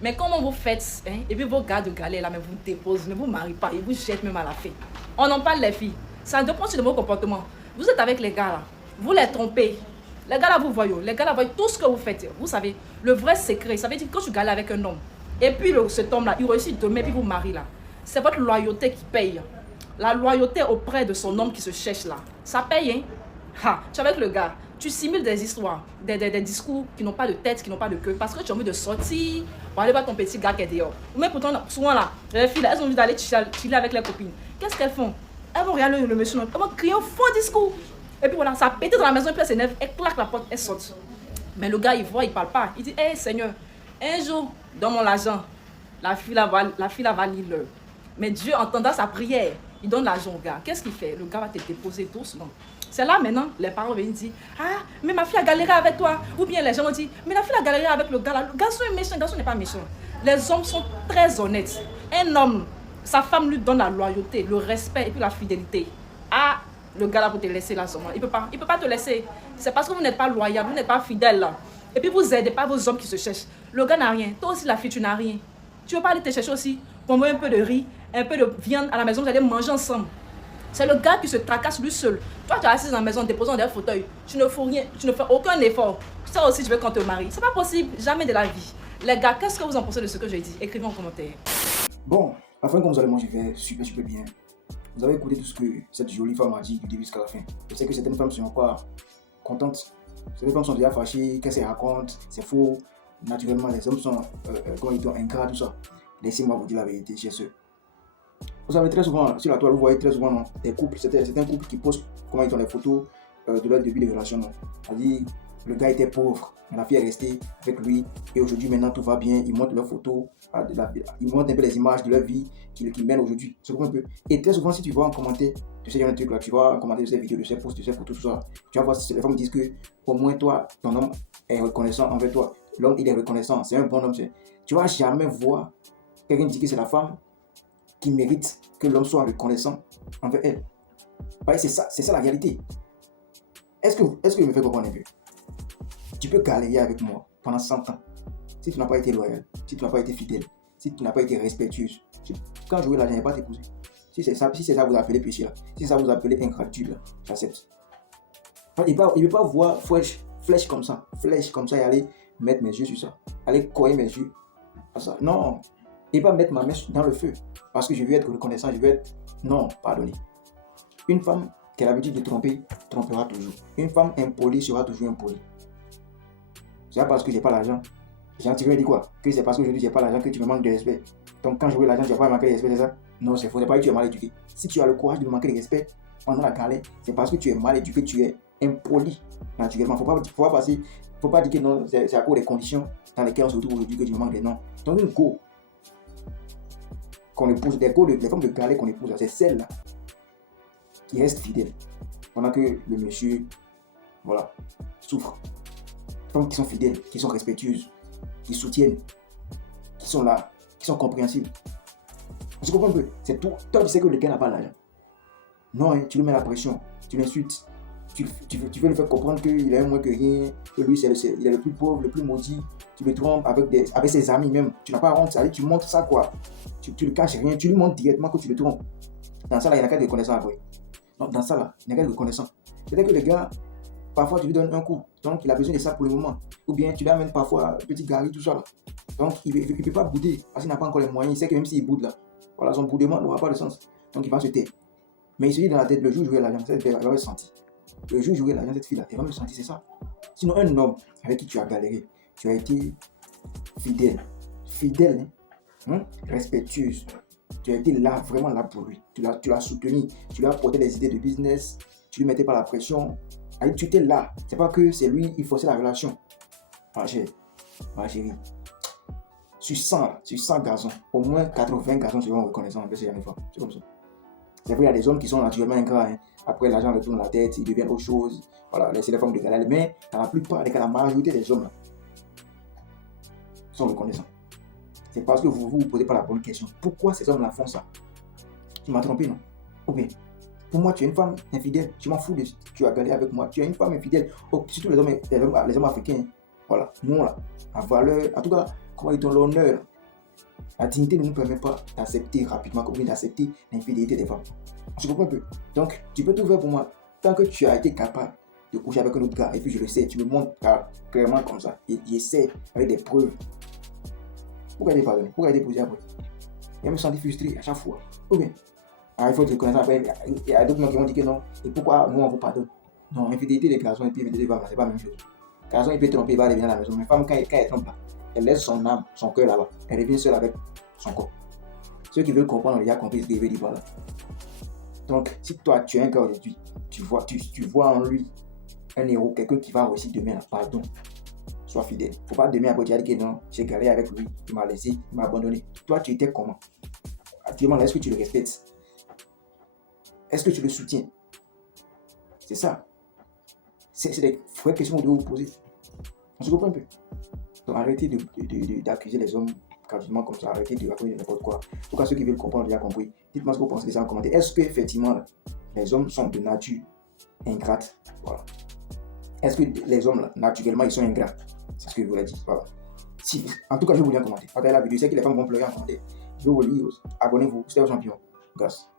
Mais comment vous faites, hein, et puis vos gars de galère là, mais vous déposent, ne vous marient pas, ils vous jettent même à la fin. On en parle les filles. Ça dépend aussi de vos comportements. Vous êtes avec les gars là, vous les trompez. Les gars là vous voyez, les gars là voient tout ce que vous faites. Vous savez, le vrai secret, ça veut dire que quand tu galères avec un homme, et puis cet homme là, il réussit demain, puis vous marie là. C'est votre loyauté qui paye. La loyauté auprès de son homme qui se cherche là, ça paye, hein. Ha, tu es avec le gars, tu simules des histoires, des discours qui n'ont pas de tête, qui n'ont pas de queue, parce que tu as envie de sortir pour aller voir ton petit gars qui est dehors. Mais pourtant, souvent là, les filles là, elles ont envie d'aller chiller avec leurs copines. Qu'est-ce qu'elles font? Elles vont regarder le monsieur, elles vont crier un faux discours. Et puis voilà, ça pète dans la maison, et puis elle s'énerve, elle claque la porte, elle saute. Mais le gars, il voit, il parle pas. Il dit, hé Seigneur, un jour, donne-moi l'argent. La fille là va lire l'heure. Mais Dieu, entendant sa prière, il donne l'argent au gars. Qu'est-ce qu'il fait? Le gars va te déposer doucement. C'est là maintenant, les parents viennent dire, ah, mais ma fille a galéré avec toi. Ou bien les gens vont dire, mais la fille a galéré avec le gars là. Le garçon est méchant, le garçon n'est pas méchant. Les hommes sont très honnêtes. Un homme, sa femme lui donne la loyauté, le respect et puis la fidélité. Ah, le gars là pour te laisser là seulement. Il peut pas te laisser. C'est parce que vous n'êtes pas loyal, vous n'êtes pas fidèle là. Et puis vous aidez pas vos hommes qui se cherchent. Le gars n'a rien. Toi aussi la fille, tu n'as rien. Tu veux pas aller te chercher aussi pour moi un peu de riz, un peu de viande à la maison, vous allez manger ensemble. C'est le gars qui se tracasse lui seul. Toi, tu es assis dans la maison, déposant dans un fauteuil. Tu ne fais rien, tu ne fais aucun effort. Ça aussi, je veux qu'on te marie. C'est pas possible, jamais de la vie. Les gars, qu'est-ce que vous en pensez de ce que j'ai dit? Écrivez en commentaire. Bon, afin que vous allez manger, je vais super bien. Vous avez écouté tout ce que cette jolie femme a dit du début jusqu'à la fin. Je sais que certaines femmes ne sont pas contentes. Certaines femmes sont déjà fâchées. Qu'est-ce qu'elles racontent? C'est faux. Naturellement, les hommes sont, comment ils disent, ingrats, tout ça. Laissez-moi vous dire la vérité, chez eux. Vous savez très souvent, sur la toile, vous voyez très souvent des couples, c'est un couple qui pose comment ils ont les photos de leur début de relation. C'est-à-dire, le gars était pauvre, mais la fille est restée avec lui, et aujourd'hui, maintenant, tout va bien. Ils montrent leurs photos, ils montrent un peu les images de leur vie qu'ils mènent aujourd'hui. C'est un peu. Et très souvent, si tu vois en commentaire de ces trucs là, tu vois en commentaire de ces vidéos, de ces posts, de ces photos, tout ça, tu vas voir si les femmes disent que au moins toi, ton homme est reconnaissant envers toi. L'homme, il est reconnaissant, c'est un bon homme. Tu vas jamais voir quelqu'un dire que c'est la femme qui mérite que l'homme soit reconnaissant envers elle. C'est ça la réalité. Est-ce que je me fais comprendre un peu? Tu peux galérer avec moi pendant 100 ans. Si tu n'as pas été loyal, si tu n'as pas été fidèle, si tu n'as pas été respectueuse, quand j'aurai l'argent, je n'ai pas t'épouser. Si c'est ça vous appelez péché là, si ça vous appelez ingratitude là, j'accepte. Il ne peut pas voir flèche comme ça et aller mettre mes yeux sur ça, aller coller mes yeux à ça. Non, et pas mettre ma main dans le feu parce que je veux être reconnaissant, je veux être... Non, pardonnez. Une femme qui a l'habitude de tromper, trompera toujours. Une femme impolie sera toujours impolie. C'est pas parce que j'ai pas l'argent. Tu veux dire quoi? Que c'est parce que aujourd'hui j'ai pas l'argent que tu me manques de respect. Donc quand j'aurai l'argent, tu vas pas me manquer de respect, c'est ça? Non, c'est faux, c'est pas que tu es mal éduqué. Si tu as le courage de me manquer de respect pendant la galère, c'est parce que tu es mal éduqué, tu es impoli naturellement. Faut pas dire que non, c'est à cause des conditions dans lesquelles on se retrouve aujourd'hui que tu me manques de non. Donc une go qu'on épouse, les femmes de galère qu'on épouse, c'est celle-là qui reste fidèle pendant que le monsieur, voilà, souffre. Les femmes qui sont fidèles, qui sont respectueuses, qui soutiennent, qui sont là, qui sont compréhensibles. On se comprend un peu. C'est tout. Toi, tu sais que le gars n'a pas l'argent. Non, hein, tu lui mets la pression, tu l'insultes. Tu veux le faire comprendre qu'il est moins que rien, que lui, il est le plus pauvre, le plus maudit. Tu le trompes avec ses amis même. Tu n'as pas honte, ça veut dire tu montres ça quoi. Tu ne caches rien, tu lui montres directement que tu le trompes. Dans ça, là, il n'y a qu'à être reconnaissant après. Donc, dans ça, là, il n'y a qu'à être reconnaissant. C'est-à-dire que le gars, parfois, tu lui donnes un coup. Donc, il a besoin de ça pour le moment. Ou bien, tu lui amènes parfois un petit gari, tout ça. Là. Donc, il ne peut pas bouder parce qu'il n'a pas encore les moyens. Il sait que même s'il boude là, voilà, son boudement n'aura pas de sens. Donc, il va se taire. Mais il se dit dans la tête, le jour où j'aurai l'argent, cette fille va me sentir. Le jour où j'aurai l'argent, cette fille-là, elle va me sentir, c'est ça. Sinon, un homme avec qui tu as galéré, tu as été fidèle, respectueuse. Tu as été là, vraiment là pour lui. Tu l'as soutenu, tu lui as apporté des idées de business, tu lui mettais pas la pression. Allez, tu étais là. C'est pas que c'est lui, il forçait la relation. Ah chérie. Sur 100 garçons, au moins 80 garçons seront reconnaissants avec ces dernières fois. C'est comme ça. C'est vrai, il y a des hommes qui sont naturellement ingrats. Hein. Après, l'argent retourne la tête, ils deviennent autre chose. Voilà, c'est des formes de galère. Mais dans la plupart des cas, la majorité des hommes là, sont reconnaissants. C'est parce que vous ne vous posez pas la bonne question. Pourquoi ces hommes-là font ça? Tu m'as trompé, non? Ou bien, pour moi, tu es une femme infidèle. Tu m'en fous, tu as galéré avec moi. Tu es une femme infidèle. Oh, surtout les hommes africains. Voilà, non là, la valeur, en tout cas, comment dit-on, l'honneur, la dignité ne nous permet pas d'accepter rapidement, comme d'accepter l'infidélité des femmes. On se comprend un peu. Donc, tu peux tout faire pour moi. Tant que tu as été capable de coucher avec un autre gars, et puis je le sais, tu me montres clairement comme ça, et j'essaie avec des preuves. Pourquoi il est pardonné? Pourquoi il est posé après? Il me sentir frustré à chaque fois. Ou bien, il faut être reconnaissant après. Il y a d'autres gens qui vont dire que non. Et pourquoi nous on vous pardonne? Non, l'infidélité des garçons et puis l'infidélité des femmes, c'est pas la même chose. Le garçon il peut tromper, il va revenir à la maison. Mais la femme, quand elle trompe, elle laisse son âme, son cœur là-bas. Elle revient seule avec son corps. Ceux qui veulent comprendre ont déjà compris ce qu'il veut dire par là. Donc, si toi tu es un gars aujourd'hui, tu vois en lui un héros, quelqu'un qui va réussir demain, pardon, sois fidèle. Faut pas demain après tu as dit que non, j'ai galéré avec lui, il m'a laissé, il m'a abandonné. Toi tu étais comment? Actuellement, est-ce que tu le respectes? Est-ce que tu le soutiens? C'est ça. C'est des vraies questions que vous devez vous poser. On se comprend un peu. Donc arrêtez d'accuser les hommes quasiment comme ça, arrêtez de raconter n'importe quoi. En tout cas, ceux qui veulent comprendre, ont déjà compris. Dites-moi ce que vous pensez de ça en commentaire. Est-ce que effectivement les hommes sont de nature ingrate? Voilà. Est-ce que les hommes là, naturellement ils sont ingrats? C'est ce que je voulais dire. Voilà. Si, en tout cas, je vous lis en commentaire. Partagez la vidéo. C'est que les femmes vont pleurer en commentaire. Je vous lis. Abonnez-vous. C'était au champion. Grâce.